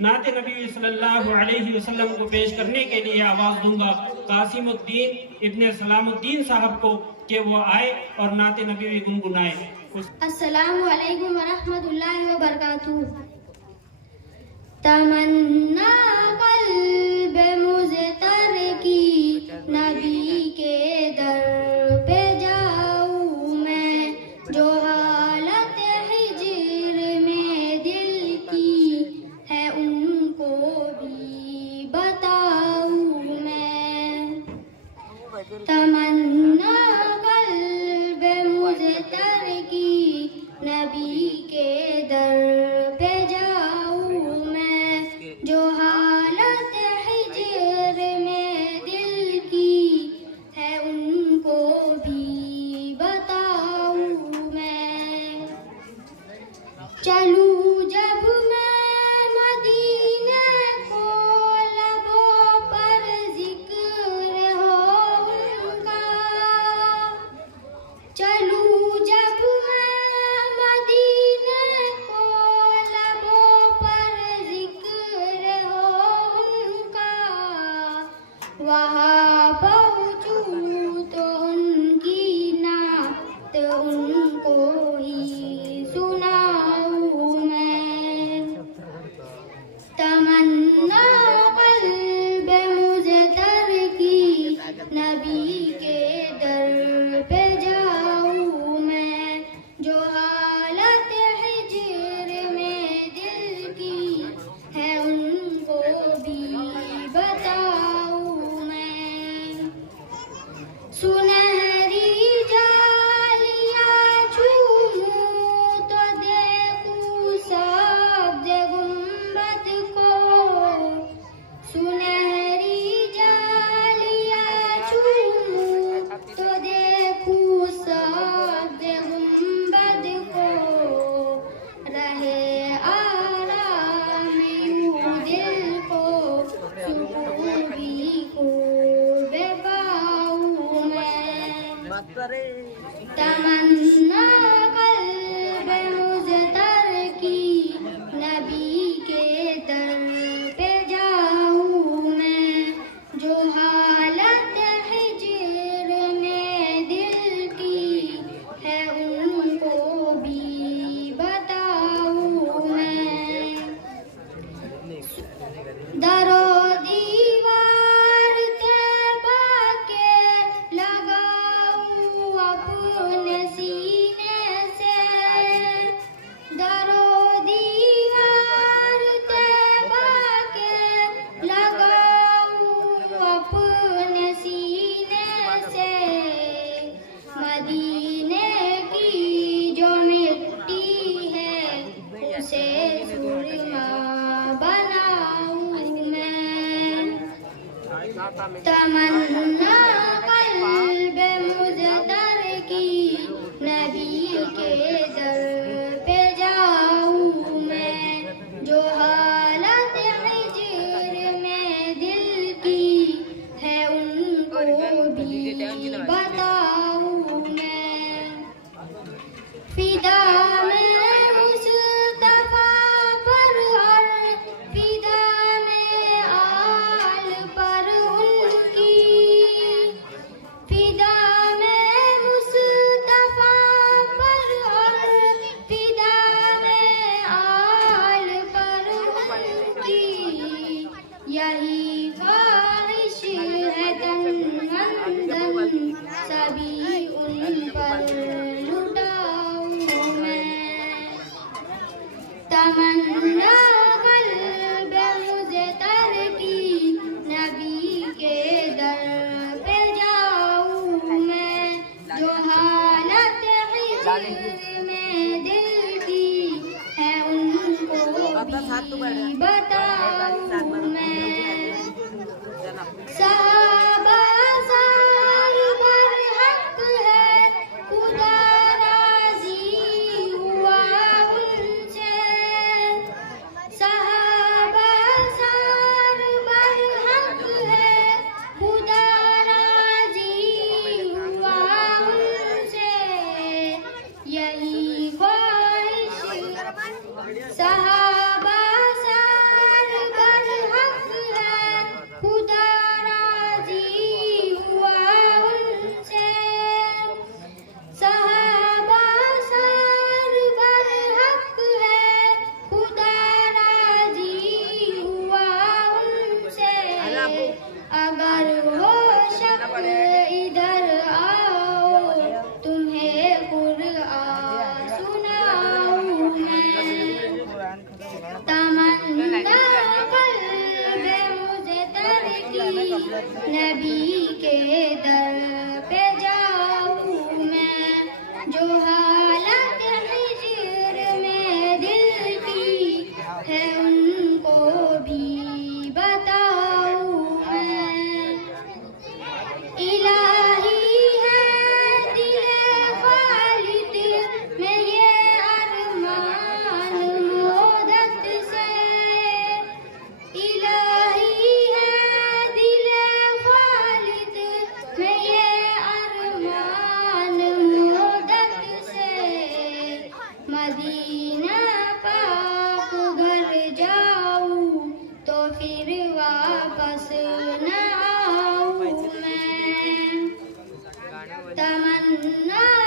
नाते नबी सल्लल्लाहु अलैहि वसल्लम को पेश करने के लिए आवाज़ दूंगा कासिमुद्दीन इब्ने सलामुद्दीन साहब को कि वो आए और नाते नबी भी गुनगुनाए। अस्सलामु अलैकुम व रहमतुल्लाहि व बरकातुहू। तमन्ना क़ल्ब मुज़तर की नबी के दर पे जाऊँ मैं, जो हालत हिज्र में दिल की है उनको भी बताऊँ मैं। तमन्ना क़ल्ब मुज़तर की नबी के दर पे जाऊँ मैं, जो हालत हिज्र में दिल की है उनको भी बताऊँ मैं। चलूँ जब मैं मदीने को लबों पर जिक्र हो उनका, चलूँ जब मैं मदीने को लबों पर जिक्र हो उनका, वहाँ पहुँचूँ तो उनकी नात उनको ही सुनाऊँ मैं। तमन्ना क़ल्ब मुज़तर की नबी के दर पे जाऊँ मैं, जो हालत हिज्र में दिल की है उनको भी बताऊँ मैं। सुनहरी जालियाँ चूमूं तो देखूं सब्ज़ गुंबद को, सुनहरी जालियाँ चूमूं तो देखूं सब्ज़ गुंबद को, रहे आराम यूं दिल को सुकून भी खूब पाऊँ मैं। तमन्ना क़ल्ब मुज़तर की नबी के दर पे जाऊँ मैं, जो हालत हिज्र में दिल की है उनको भी बताऊँ मैं। दरो दीवार तैबा के लगाऊं अपने सीने से, दरो दीवार तैबा के लगाऊं अपने सीने से, मदीने की जो मिट्टी है उसे सुरमा बनाऊं मैं। तमन्ना क़ल्ब मुज़तर की नबी के दर पे जाऊँ मैं, जो हालत हिज्र में दिल की है उनको भी बताऊँ मैं। फिदा में मुस्तफा पर और फिदा में आल पर उनकी, फिदा में मुस्तफा पर और फिदा में आल पर उनकी, यही ख्वाहिश है तन मन धन सभी उन पर लुटाऊँ मैं। तमन्ना क़ल्ब मुज़तर की नबी के दर पे जाऊँ मैं, जो हालत हिज्र में दिल की है उनको भी बताऊँ मैं। सहाबा सार पर हक है खुदा राज़ी हुआ उनसे, सहाबा सार पर हक है खुदा राज़ी हुआ उनसे, यही ख्वाहिश सहाबा सार मदीना पाक घर जाऊं तो फिर वापस न आऊं मैं। तमन्ना